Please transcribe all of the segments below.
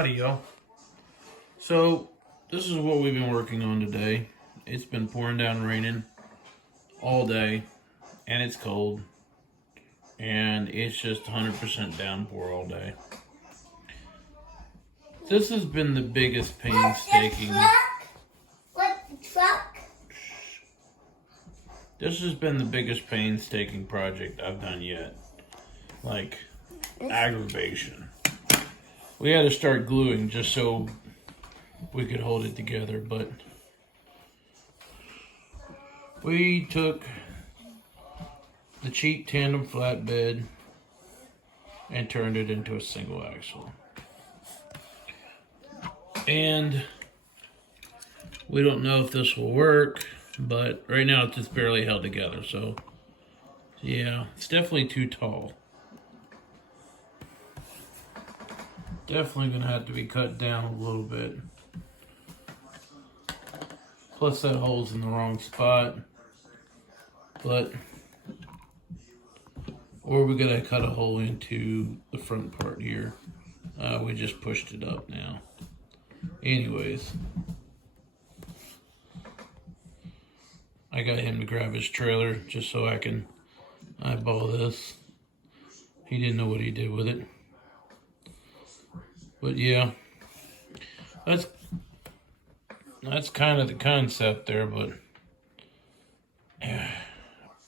Howdy, y'all. So, this is what we've been working on today. It's been pouring down raining all day, and it's cold, and it's just 100% downpour all day. This has been the biggest painstaking... What the truck? This has been the biggest painstaking project I've done yet. Like, aggravation. We had to start gluing just so we could hold it together, but we took the cheap tandem flatbed and turned it into a single axle. And we don't know if this will work, but right now it's just barely held together, so yeah, it's definitely too tall. Definitely gonna have to be cut down a little bit. Plus that hole's in the wrong spot. But, or we gotta cut a hole into the front part here. We just pushed it up now. Anyways, I got him to grab his trailer just so I can eyeball this. He didn't know what he did with it. But yeah, that's kind of the concept there, but yeah,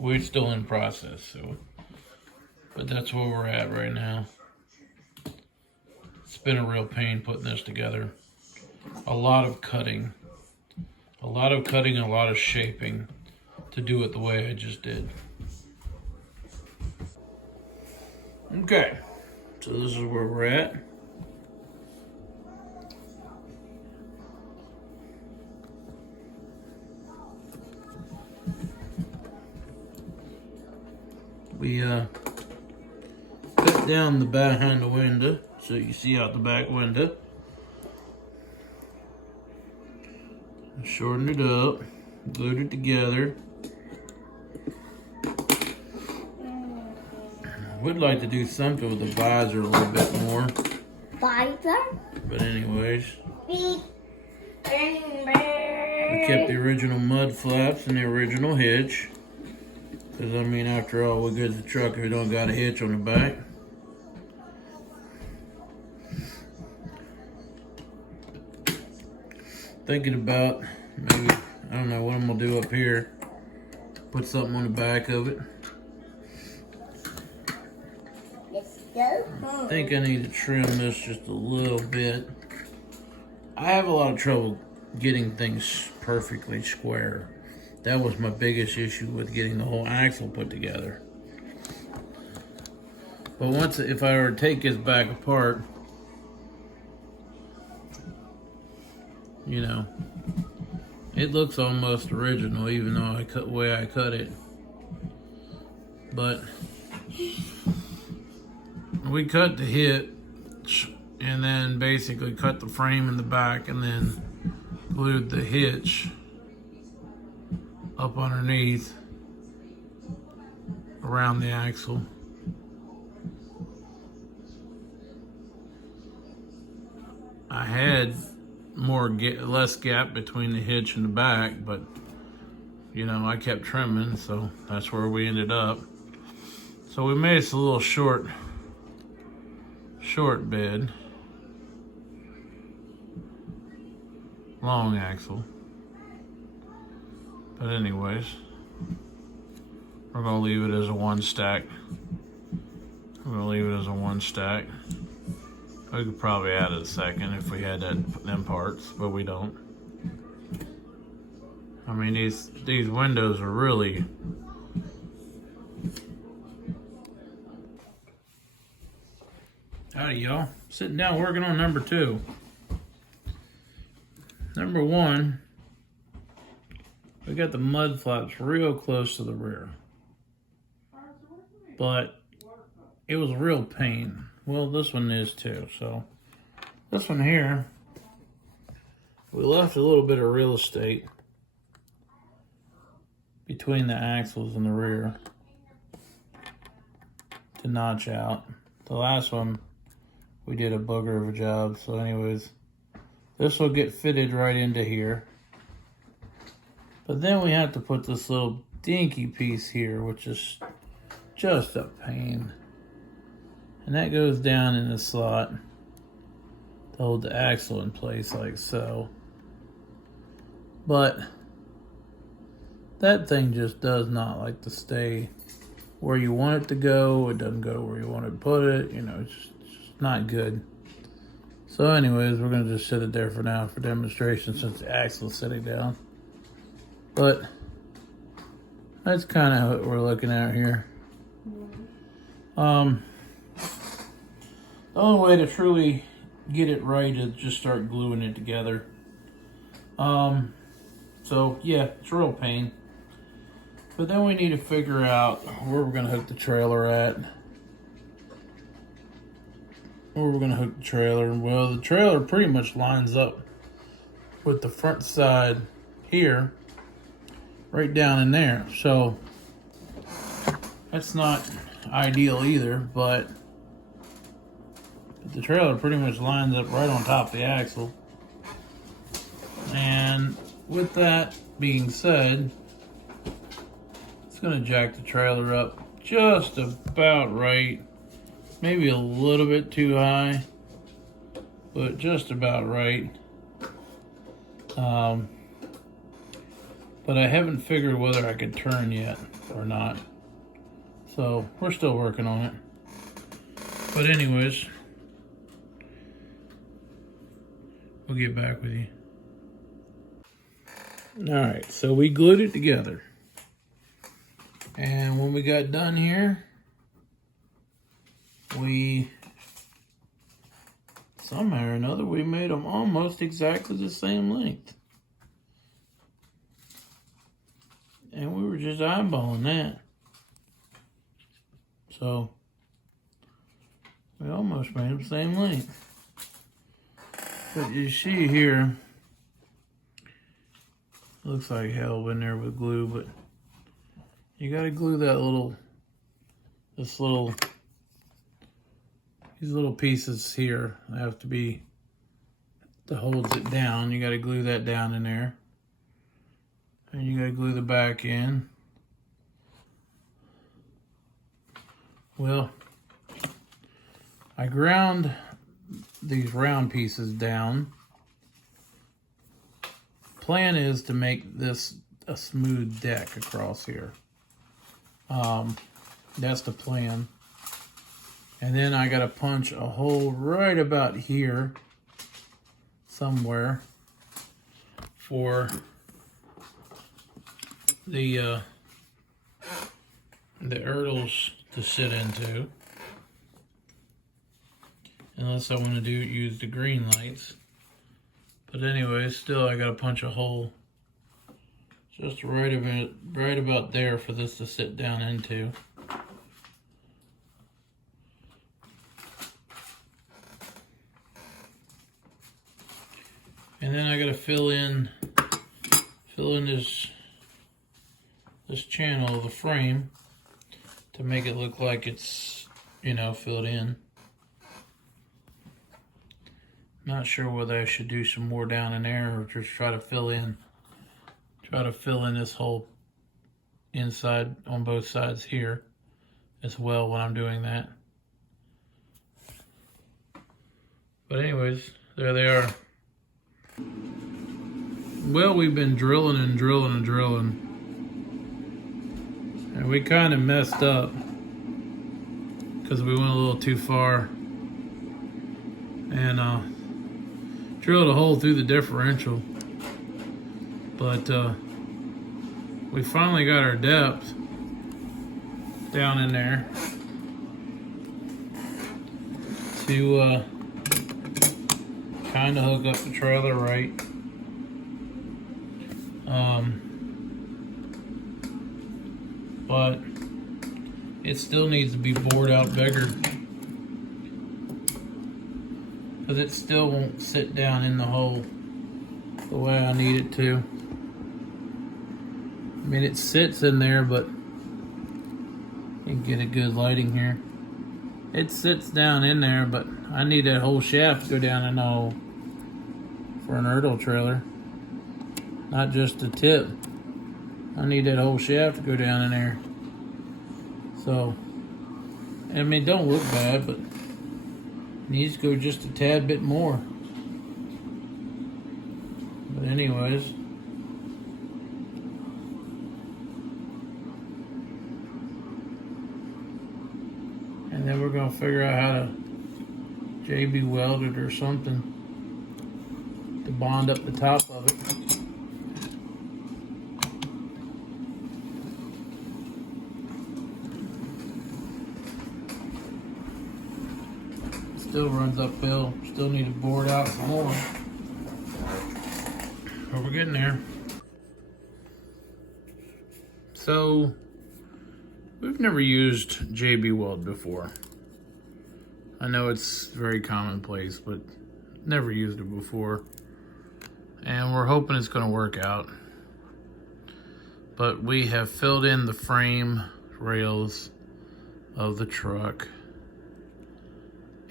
we're still in process, so, but that's where we're at right now. It's been a real pain putting this together. A lot of cutting, a lot of shaping to do it the way I just did. Okay, so this is where we're at. We cut down the behind the window so you see out the back window. Shortened it up, glued it together. Would like to do something with the visor a little bit more. Visor? But anyways, Beep. I kept the original mud flaps and the original hitch. Because, I mean, after all, what good's the truck if it don't got a hitch on the back? Thinking about maybe, I don't know what I'm going to do up here. Put something on the back of it. Let's go. I think I need to trim this just a little bit. I have a lot of trouble getting things perfectly square. That was my biggest issue with getting the whole axle put together. But if I were to take this back apart, you know, it looks almost original, even though the way I cut it. But we cut the hitch and then basically cut the frame in the back and then glued the hitch up underneath around the axle. I had less gap between the hitch and the back, but you know, I kept trimming, so that's where we ended up. So we made this a little short bed, long axle. But anyways, we're gonna leave it as a one stack. We're gonna leave it as a one stack. We could probably add a second if we had them parts, but we don't. I mean, these windows are really howdy, y'all. Sitting down working on number 2. Number 1. We got the mud flaps real close to the rear, but it was a real pain. Well, this one is too. So this one here, we left a little bit of real estate between the axles and the rear to notch out. The last one, we did a booger of a job. So anyways, this will get fitted right into here. But then we have to put this little dinky piece here, which is just a pain. And that goes down in the slot to hold the axle in place like so. But that thing just does not like to stay where you want it to go. It doesn't go where you want to put it. You know, it's just not good. So anyways, we're going to just sit it there for now for demonstration since the axle's sitting down. But that's kind of what we're looking at here. The only way to truly get it right is just start gluing it together. So yeah, it's a real pain. But then we need to figure out where we're gonna hook the trailer at. Where we're gonna hook the trailer. Well, the trailer pretty much lines up with the front side here, right down in there. So that's not ideal either, but the trailer pretty much lines up right on top of the axle. And with that being said, it's going to jack the trailer up just about right. Maybe a little bit too high, but just about right. But I haven't figured whether I could turn yet or not. So we're still working on it. But anyways, we'll get back with you. Alright, so we glued it together. And when we got done here, we, somehow or another, we made them almost exactly the same length. And we were just eyeballing that. So, we almost made them the same length. But you see here, looks like hell in there with glue, but you gotta glue that these little pieces here have to be, that holds it down. You gotta glue that down in there. And you gotta glue the back in. Well, I ground these round pieces down. Plan is to make this a smooth deck across here. That's the plan. And then I gotta punch a hole right about here somewhere for the Ertls to sit into. Unless I want to use the Greenlights. But anyway, still I gotta punch a hole just right about there for this to sit down into. And then I gotta fill in this channel of the frame to make it look like it's, you know, filled in. Not sure whether I should do some more down in there or just try to fill in this whole inside on both sides here as well when I'm doing that. But anyways, there they are. Well, we've been drilling and drilling and drilling. And we kind of messed up because we went a little too far. And drilled a hole through the differential. But we finally got our depth down in there to kind of hook up the trailer right. But it still needs to be bored out bigger because it still won't sit down in the hole the way I need it to. I mean, it sits in there, but you can get a good lighting here. It sits down in there, but I need that whole shaft to go down in the hole for an Ertl trailer. Not just the tip. I need that whole shaft to go down in there. So, I mean, it don't look bad, but it needs to go just a tad bit more. But anyways. And then we're going to figure out how to JB weld it or something to bond up the top of it. Still runs uphill. Still need to bore it out some more. But we're getting there. So, we've never used JB weld before. I know it's very commonplace, but never used it before. And we're hoping it's going to work out. But we have filled in the frame rails of the truck.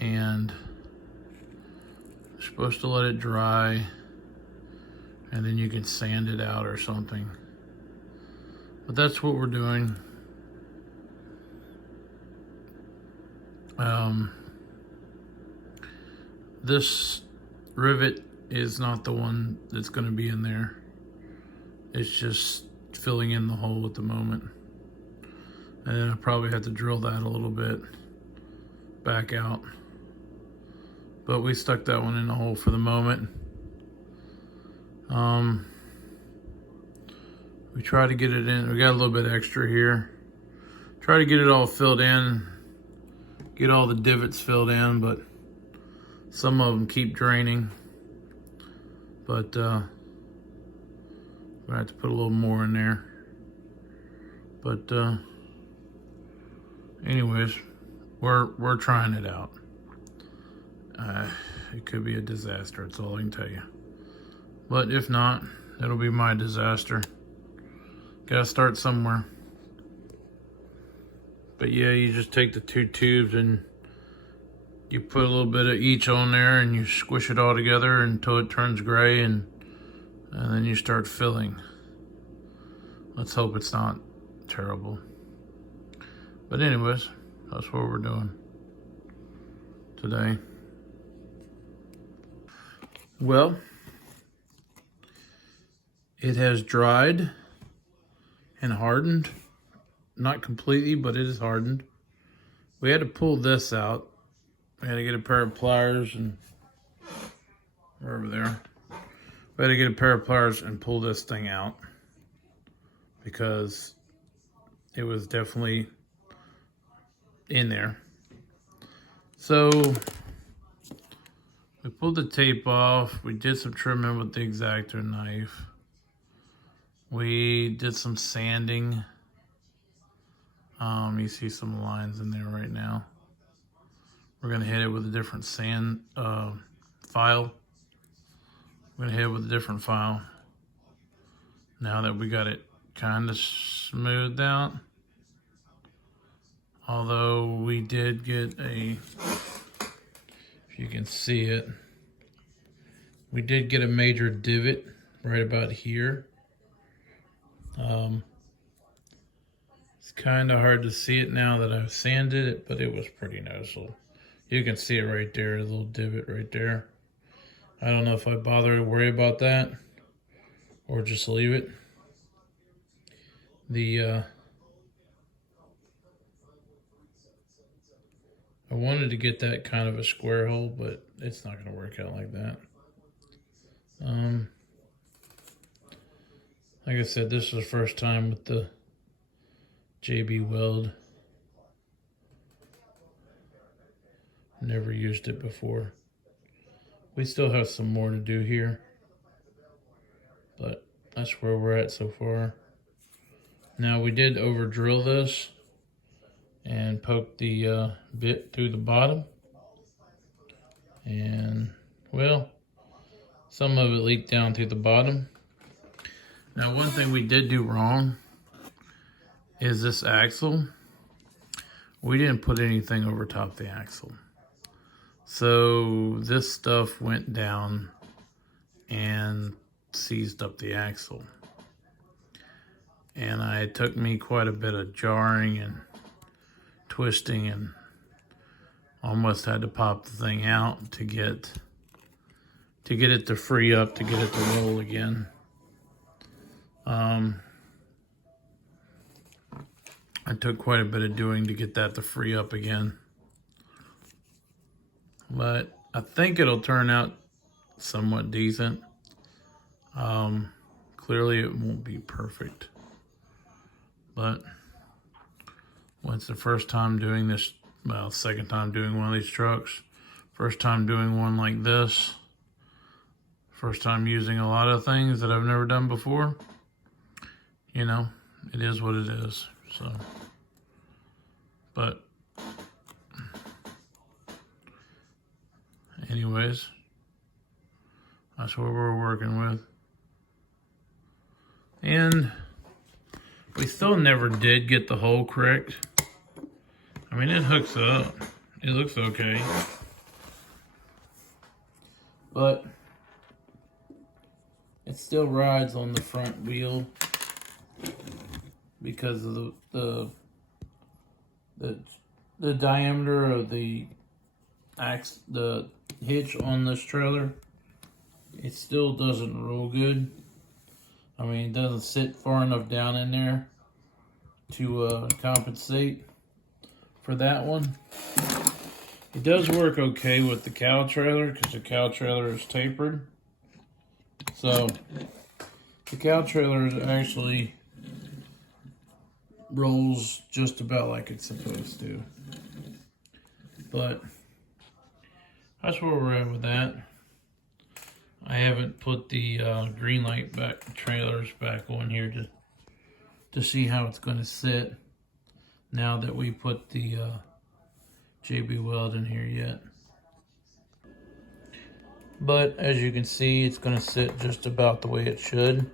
And we're supposed to let it dry. And then you can sand it out or something. But that's what we're doing. This rivet is not the one that's going to be in there. It's just filling in the hole at the moment. And then I probably have to drill that a little bit back out. But we stuck that one in the hole for the moment. We try to get it in. We got a little bit extra here. Try to get it all filled in. Get all the divots filled in, but some of them keep draining. But we're gonna have to put a little more in there. But anyways, we're trying it out. It could be a disaster. That's all I can tell you. But if not, it'll be my disaster. Gotta start somewhere. But yeah, you just take the two tubes and you put a little bit of each on there and you squish it all together until it turns gray, and then you start filling. Let's hope it's not terrible. But anyways, that's what we're doing today. Well, it has dried and hardened. Not completely, but it is hardened. We had to pull this out. We had to get a pair of pliers and over there. We had to get a pair of pliers and pull this thing out because it was definitely in there. So we pulled the tape off. We did some trimming with the X-Acto knife. We did some sanding. You see some lines in there right now. We're gonna hit it with a different sand file. We're gonna hit it with a different file. Now that we got it kind of smoothed out. Although we did get if you can see it, we did get a major divot right about here. It's kind of hard to see it now that I've sanded it, but it was pretty noticeable. You can see it right there, a little divot right there. I don't know if I bother to worry about that or just leave it. I wanted to get that kind of a square hole, but it's not going to work out like that. Like I said, this is the first time with the JB weld. Never used it before. We still have some more to do here, but that's where we're at so far. Now we did over drill this and poke the bit through the bottom, and well, some of it leaked down through the bottom. Now one thing we did do wrong is this axle. we didn't put anything over top the axle. So this stuff went down and seized up the axle. And it took me quite a bit of jarring and twisting, and almost had to pop the thing out to get it to free up, to get it to roll again. I took quite a bit of doing to get that to free up again. But I think it'll turn out somewhat decent. Clearly it won't be perfect. But when it's the first time doing this, well, second time doing one of these trucks, first time doing one like this, first time using a lot of things that I've never done before, you know, it is what it is. So, but anyways, that's what we're working with. And we still never did get the hole correct. I mean, it hooks up. It looks okay. But it still rides on the front wheel because of the diameter of the hitch on this trailer. It still doesn't roll good. I mean, it doesn't sit far enough down in there to compensate for that one. It does work okay with the cow trailer because the cow trailer is tapered. So the cow trailer is actually rolls just about like it's supposed to. But that's where we're at with that. I haven't put the Greenlight trailers back on here to see how it's going to sit now that we put the JB Weld in here yet. But as you can see, it's going to sit just about the way it should.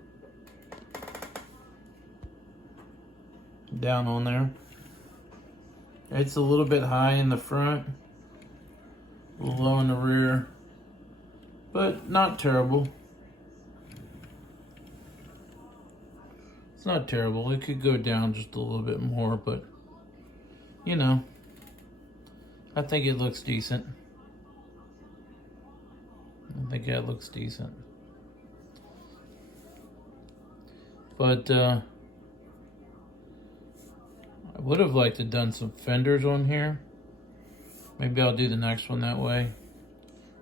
Down on there. It's a little bit high in the front, a little low in the rear, but not terrible. It's not terrible. It could go down just a little bit more, but you know, I think it looks decent. I think that looks decent. But I would have liked to have done some fenders on here. Maybe I'll do the next one that way.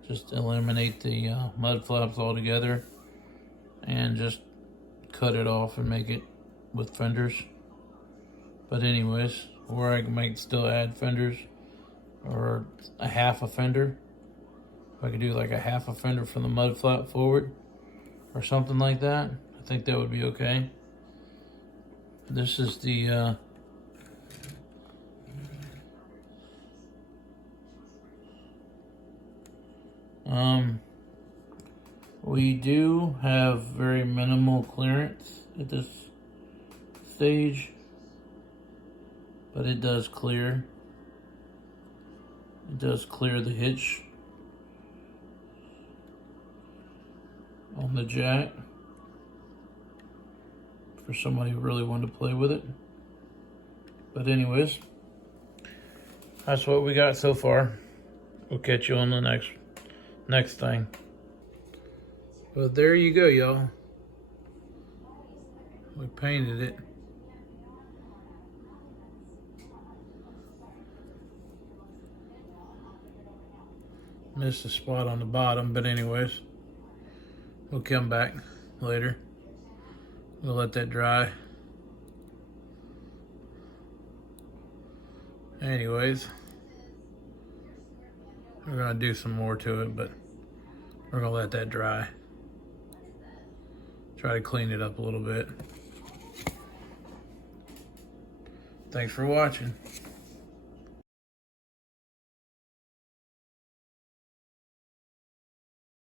Just eliminate the mud flaps altogether and just cut it off and make it with fenders. But anyways, or I might still add fenders or a half a fender. If I could do like a half a fender from the mud flap forward or something like that, I think that would be okay. This is the we do have very minimal clearance at this stage, but it does clear. It does clear the hitch on the jack for somebody who really wanted to play with it. But anyways, that's what we got so far. We'll catch you on the next thing. But there you go, y'all. We painted it. Missed a spot on the bottom, but anyways, we'll come back later. We'll let that dry. Anyways, we're gonna do some more to it, but we're gonna let that dry. Try to clean it up a little bit. Thanks for watching.